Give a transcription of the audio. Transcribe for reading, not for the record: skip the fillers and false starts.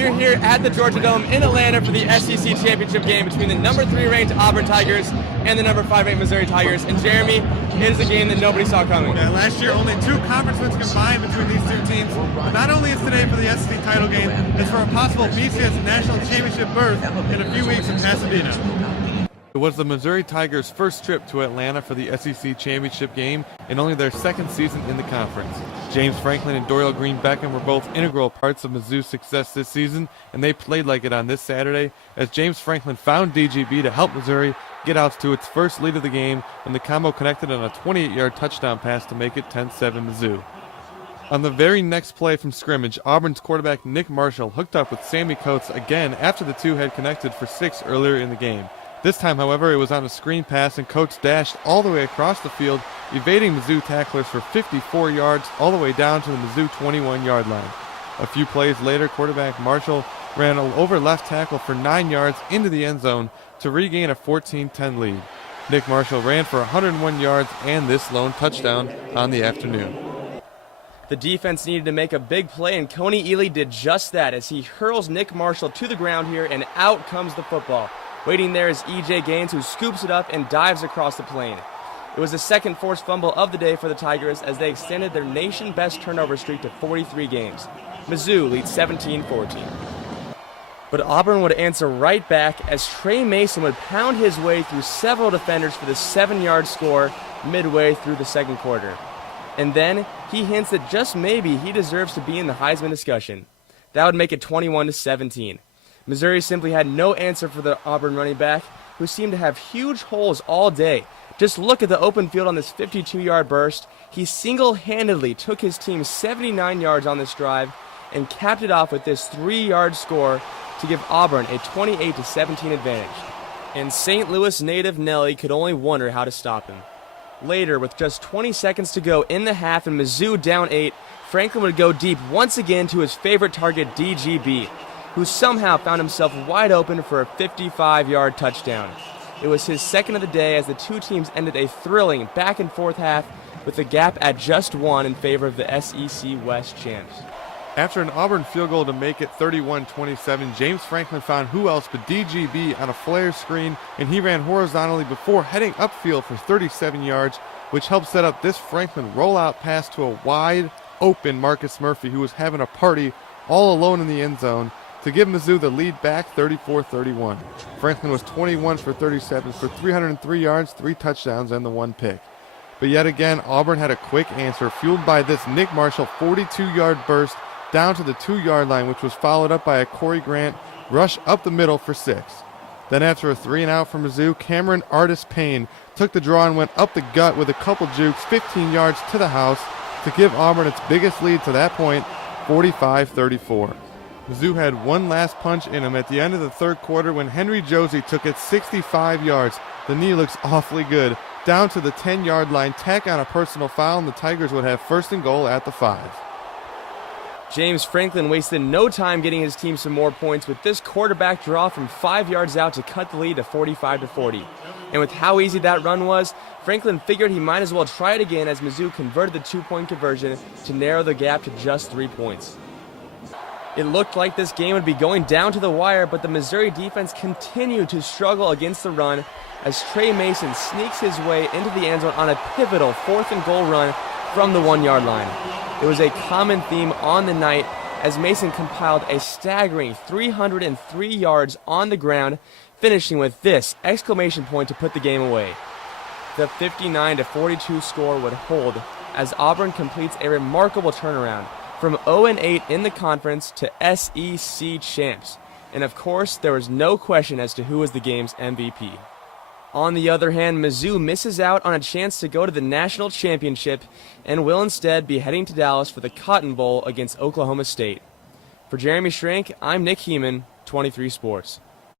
We're here at the Georgia Dome in Atlanta for the SEC championship game between the number 3 ranked Auburn Tigers and the number 5 ranked Missouri Tigers. And Jeremy, it is a game that nobody saw coming. Yeah, last year only 2 conference wins combined between these two teams. But not only is today for the SEC title game, it's for a possible BCS national championship berth in a few weeks in Pasadena. It was the Missouri Tigers' first trip to Atlanta for the SEC championship game and only their second season in the conference. James Franklin and Dorial Green Beckham were both integral parts of Mizzou's success this season, and they played like it on this Saturday as James Franklin found DGB to help Missouri get out to its first lead of the game when the combo connected on a 28-yard touchdown pass to make it 10-7 Mizzou. On the very next play from scrimmage, Auburn's quarterback Nick Marshall hooked up with Sammy Coates again after the two had connected for 6 earlier in the game. This time, however, it was on a screen pass and Coates dashed all the way across the field, evading Mizzou tacklers for 54 yards all the way down to the Mizzou 21-yard line. A few plays later, quarterback Marshall ran over left tackle for 9 yards into the end zone to regain a 14-10 lead. Nick Marshall ran for 101 yards and this lone touchdown on the afternoon. The defense needed to make a big play, and Coney Ely did just that as he hurls Nick Marshall to the ground here, and out comes the football. Waiting there is E.J. Gaines, who scoops it up and dives across the plane. It was the second forced fumble of the day for the Tigers as they extended their nation-best turnover streak to 43 games. Mizzou leads 17-14. But Auburn would answer right back as Trey Mason would pound his way through several defenders for the 7-yard score midway through the second quarter. And then he hints that just maybe he deserves to be in the Heisman discussion. That would make it 21-17. Missouri simply had no answer for the Auburn running back, who seemed to have huge holes all day. Just look at the open field on this 52-yard burst. He single-handedly took his team 79 yards on this drive and capped it off with this 3-yard score to give Auburn a 28-17 advantage. And St. Louis native Nelly could only wonder how to stop him. Later, with just 20 seconds to go in the half and Mizzou down 8, Franklin would go deep once again to his favorite target, DGB, who somehow found himself wide open for a 55-yard touchdown. It was his second of the day as the two teams ended a thrilling back-and-forth half with the gap at just 1 in favor of the SEC West champs. After an Auburn field goal to make it 31-27, James Franklin found who else but DGB on a flare screen, and he ran horizontally before heading upfield for 37 yards, which helped set up this Franklin rollout pass to a wide-open Marcus Murphy, who was having a party all alone in the end zone, to give Mizzou the lead back 34-31. Franklin was 21 for 37 for 303 yards, 3 touchdowns, and the 1 pick. But yet again, Auburn had a quick answer, fueled by this Nick Marshall 42-yard burst down to the 2-yard line, which was followed up by a Corey Grant rush up the middle for 6. Then after a 3-and-out from Mizzou, Cameron Artis Payne took the draw and went up the gut with a couple jukes 15 yards to the house to give Auburn its biggest lead to that point, 45-34. Mizzou had one last punch in him at the end of the third quarter when Henry Josie took it 65 yards. The knee looks awfully good. Down to the 10-yard line, tack on a personal foul, and the Tigers would have first and goal at the 5. James Franklin wasted no time getting his team some more points with this quarterback draw from 5 yards out to cut the lead to 45-40. And with how easy that run was, Franklin figured he might as well try it again as Mizzou converted the 2-point conversion to narrow the gap to just 3 points. It looked like this game would be going down to the wire, but the Missouri defense continued to struggle against the run as Trey Mason sneaks his way into the end zone on a pivotal 4th and goal run from the 1-yard line. It was a common theme on the night as Mason compiled a staggering 303 yards on the ground, finishing with this exclamation point to put the game away. The 59-42 score would hold as Auburn completes a remarkable turnaround from 0-8 in the conference to SEC champs. And of course, there was no question as to who was the game's MVP. On the other hand, Mizzou misses out on a chance to go to the national championship and will instead be heading to Dallas for the Cotton Bowl against Oklahoma State. For Jeremy Schrank, I'm Nick Heeman, 23 Sports.